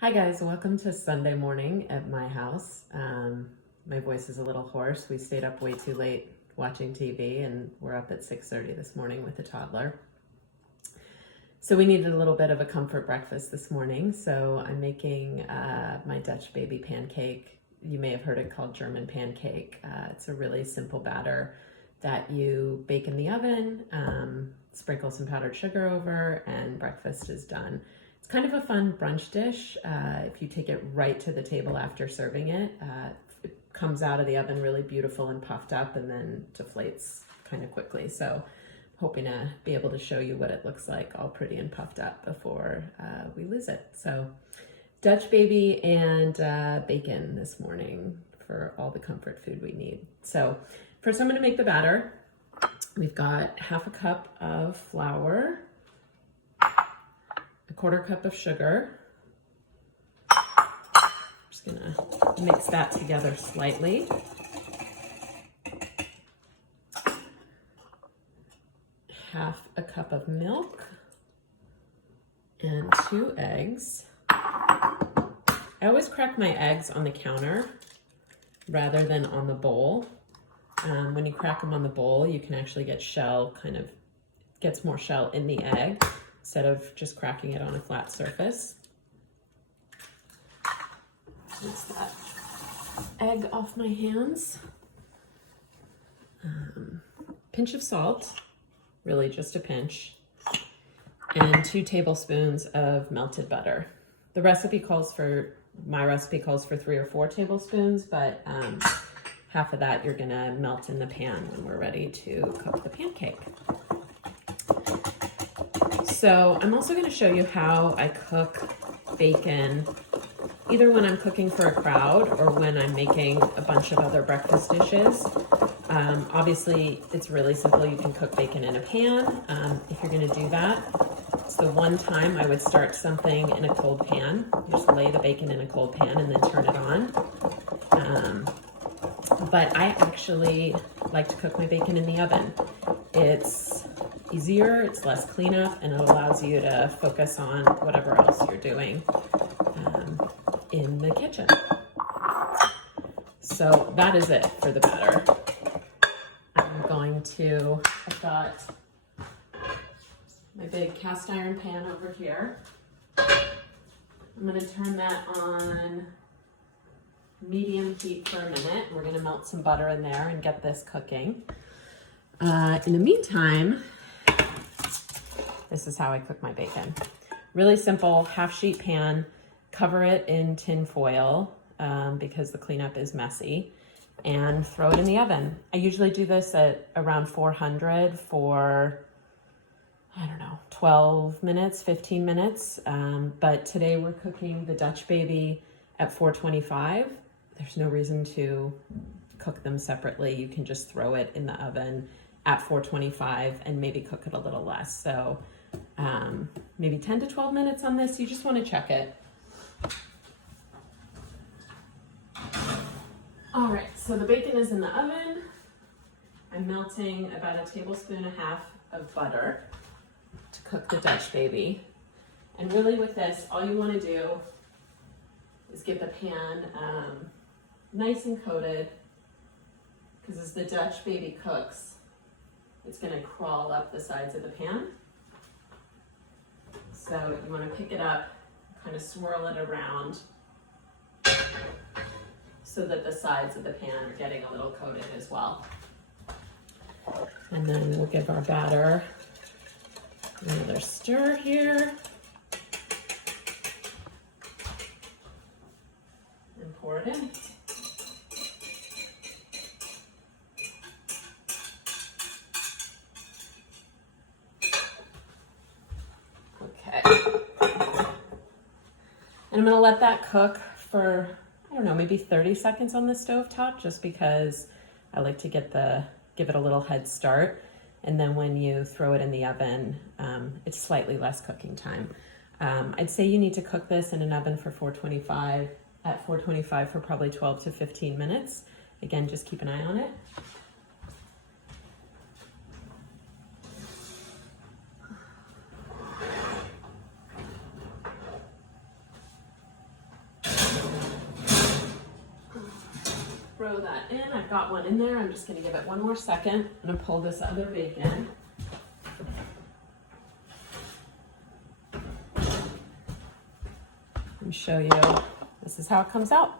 Hi guys, welcome to Sunday morning at my house. My voice is a little hoarse. We stayed up way too late watching TV and we're up at 6:30 this morning with a toddler. So we needed a little bit of a comfort breakfast this morning. So I'm making my Dutch baby pancake. You may have heard it called German pancake. It's a really simple batter that you bake in the oven, sprinkle some powdered sugar over, and breakfast is done. It's kind of a fun brunch dish. If you take it right to the table after serving it, it comes out of the oven really beautiful and puffed up and then deflates kind of quickly. So hoping to be able to show you what it looks like all pretty and puffed up before we lose it. So Dutch baby and bacon this morning for all the comfort food we need. So first I'm going to make the batter. We've got half a cup of flour, a quarter cup of sugar. I'm just gonna mix that together slightly. Half a cup of milk and 2 eggs. I always crack my eggs on the counter rather than on the bowl. When you crack them on the bowl, you can actually get shell, gets more shell in the egg instead of just cracking it on a flat surface. Rinse that egg off my hands. Pinch of salt, really just a pinch, and 2 tablespoons of melted butter. The recipe calls for, my recipe calls for 3 or 4 tablespoons, but half of that you're gonna melt in the pan when we're ready to cook the pancake. So I'm also gonna show you how I cook bacon, either when I'm cooking for a crowd or when I'm making a bunch of other breakfast dishes. Obviously, it's really simple. You can cook bacon in a pan. If you're gonna do that, it's the one time I would start something in a cold pan. You just lay the bacon in a cold pan and then turn it on. But I actually like to cook my bacon in the oven. It's easier, it's less cleanup, and it allows you to focus on whatever else you're doing in the kitchen. So that is it for the batter. I've got my big cast iron pan over here. I'm gonna turn that on medium heat for a minute. We're gonna melt some butter in there and get this cooking. In the meantime, this is how I cook my bacon. Really simple, half sheet pan, cover it in tin foil because the cleanup is messy, and throw it in the oven. I usually do this at around 400 for, 12 minutes, 15 minutes. But today we're cooking the Dutch baby at 425. There's no reason to cook them separately. You can just throw it in the oven at 425 and maybe cook it a little less. So maybe 10 to 12 minutes on this. You just want to check it. All right, so the bacon is in the oven. I'm melting about 1.5 tablespoons of butter to cook the Dutch baby. And really with this, all you want to do is get the pan nice and coated, because as the Dutch baby cooks, it's going to crawl up the sides of the pan. So you want to pick it up, kind of swirl it around so that the sides of the pan are getting a little coated as well. And then we'll give our batter another stir here. And pour it in. Okay. And I'm gonna let that cook for, maybe 30 seconds on the stovetop, just because I like to give it a little head start. And then when you throw it in the oven, it's slightly less cooking time. I'd say you need to cook this in an oven for 425 for probably 12 to 15 minutes. Again, just keep an eye on it. throw that in. I've got one in there. I'm just gonna give it one more second. I'm gonna pull this other bacon. Let me show you. This is how it comes out.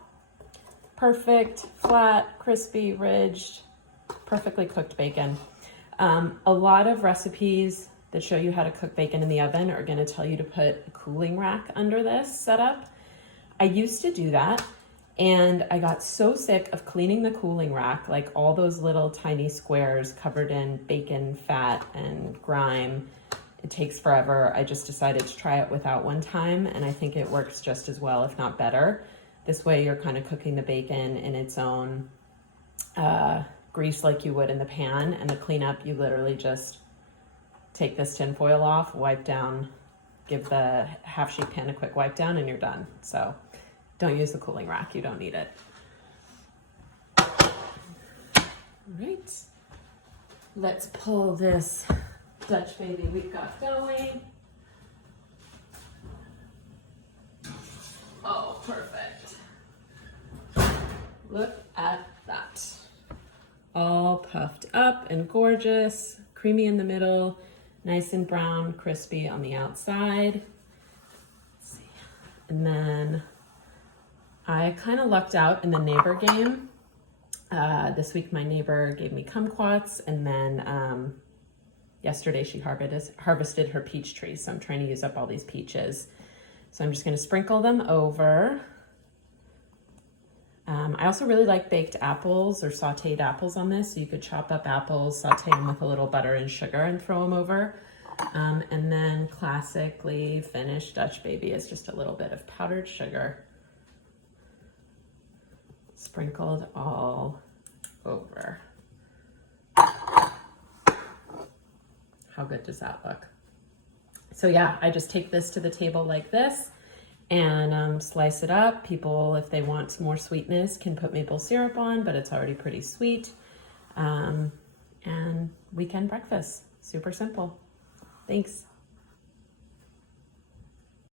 Perfect, flat, crispy, ridged, perfectly cooked bacon. A lot of recipes that show you how to cook bacon in the oven are gonna tell you to put a cooling rack under this setup. I used to do that, and I got so sick of cleaning the cooling rack, like all those little tiny squares covered in bacon fat and grime. It takes forever. I just decided to try it without one time, and I think it works just as well, if not better. This way you're kind of cooking the bacon in its own grease like you would in the pan, and the cleanup, you literally just take this tin foil off, wipe down, give the half sheet pan a quick wipe down, and you're done. So don't use the cooling rack, you don't need it. All right, let's pull this Dutch baby we've got going. Oh, perfect. Look at that. All puffed up and gorgeous, creamy in the middle, nice and brown, crispy on the outside. Let's see. And then I kind of lucked out in the neighbor game. This week my neighbor gave me kumquats, and then yesterday she harvested her peach tree, so I'm trying to use up all these peaches. So I'm just going to sprinkle them over. I also really like baked apples or sauteed apples on this, so you could chop up apples, saute them with a little butter and sugar, and throw them over. And then classically finished Dutch baby is just a little bit of powdered sugar sprinkled all over. How good does that look? So yeah, I just take this to the table like this and slice it up. People, if they want more sweetness, can put maple syrup on, but it's already pretty sweet. And weekend breakfast, super simple. Thanks.